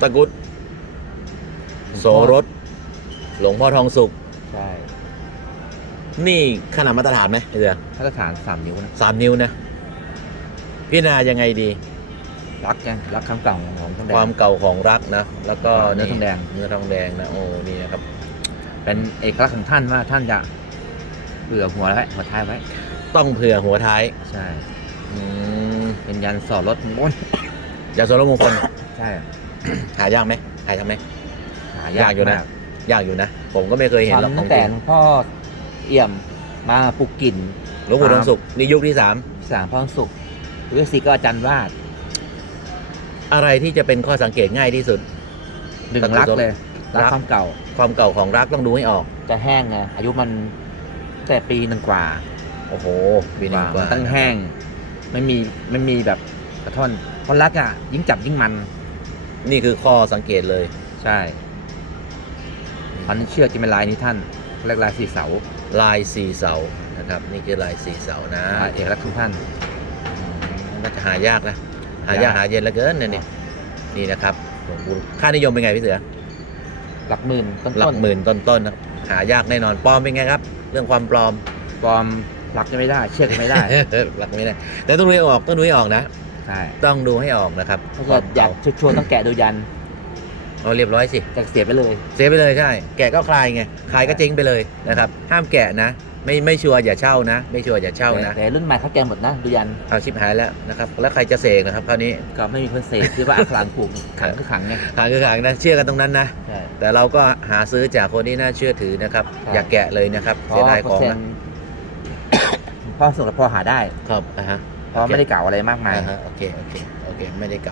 ตะกรุดโสรสหลวงพ่อทองสุขใช่นี่ขนาดมาตรฐานไหมไอ้เสือมาตรฐานสามนิ้วนะสามนิ้วนะพิจารณายังไงดี รักไงรักคำเก่าของของทองแดงความเก่าของรักนะ แล้วก็เนื้อทองแดงเนื้อทองแดงนะโอ้นี่นะครับ เป็นเอกลักษณ์ของท่านว่าท่านจะเผื่อหัวไว้หัวท้ายไว้ ต้องเผื่อหัวท้าย ใช่อืมเป็นยันสอดรถม้วนยาโสรมงคลใช่ หายากไหมหายากไหมหายากอยู่นะมากยากอยู่นะ ผมก็ไม่เคยเห็นหรอกทำตั้งแต่หลวงพ่อเอี่ยมมาปลุกกลิ่นหลวงปู่ทองสุขนี่ยุคที่สามสามพ่อสุขเรื่องสีก็อาจารย์วาดอะไรที่จะเป็นข้อสังเกตง่ายที่สุด ดึงตะกรุดรักเลยรัรักกความเก่า ความเก่าของรักต้องดูให้ออก จะแห้งไงอายุมันแต่ปีหนึ่งกว่าโอ้โหปีหนึงกว่ามันตั้งแห้ง ไม่มีไม่มีแบบกระท่อนเพราะรักอะยิ่งจับยิ่งมัน นี่คือข้อสังเกตเลย ใช่พันเชือกจะเป็นลายนี้ท่านเรียกลายสีเสาลายสี่เสานะครับ นี่คือลายสี่เสานะลายเอกลักษณ์ของท่านน่าจะหายากนะ หายากหาเย็นเหลือเกินเนี่ยนี่นี่นะครับหลวงปู่ค่านิยมเป็นไงพี่เสือหลักหมื่นต้นหลัต้กนหมื่นต้นๆนะหายากแน่นอนปลอมเป็นไงครับ เรื่องความปลอมปลอมรักจะไม่ได้ เชือกจะไม่ได้หลักไม่ได้แต่ต้องดูให้ออกต้องดูให้ออกนะ ใช่ต้องดูให้ออกนะครับถ้าเกิดอยากชัวร์ๆต้องแกะดูยันเอาเรียบร้อยสิจะเสียไปเลยเซฟไปเลยใช่ แกะก็คลายไงคลายก็เจ๊งไปเลยนะครับ ห้ามแกะนะ ไม่ไม่ชัวร์อย่าเช่านะ ไม่ชัวร์อย่าเช่านะแต่รุ่นใหม่เขาแกะหมดนะดูยันเอาชิปหายแล้วนะครับแล้วใครจะเสกนะครับคราวนี้ก็ไม่มีคนเสกคือว่าอักขระผูกขังคือขังไงขายคือขายนะเชื่อกันตรงนั้นนะใช่แต่เราก็หาซื้อจากคนที่น่าเชื่อถือนะครับครับอย่าแกะเลยนะครับเพเสียราะดายเปขอองร์เซ็นนะต์พ่อส่งแล้วพอหาได้ครับอ่าฮะ เพราะไม่ได้เก่าอะไรมากมาย อ่าฮะโอเค โอเค โอเค ไม่ได้กลับ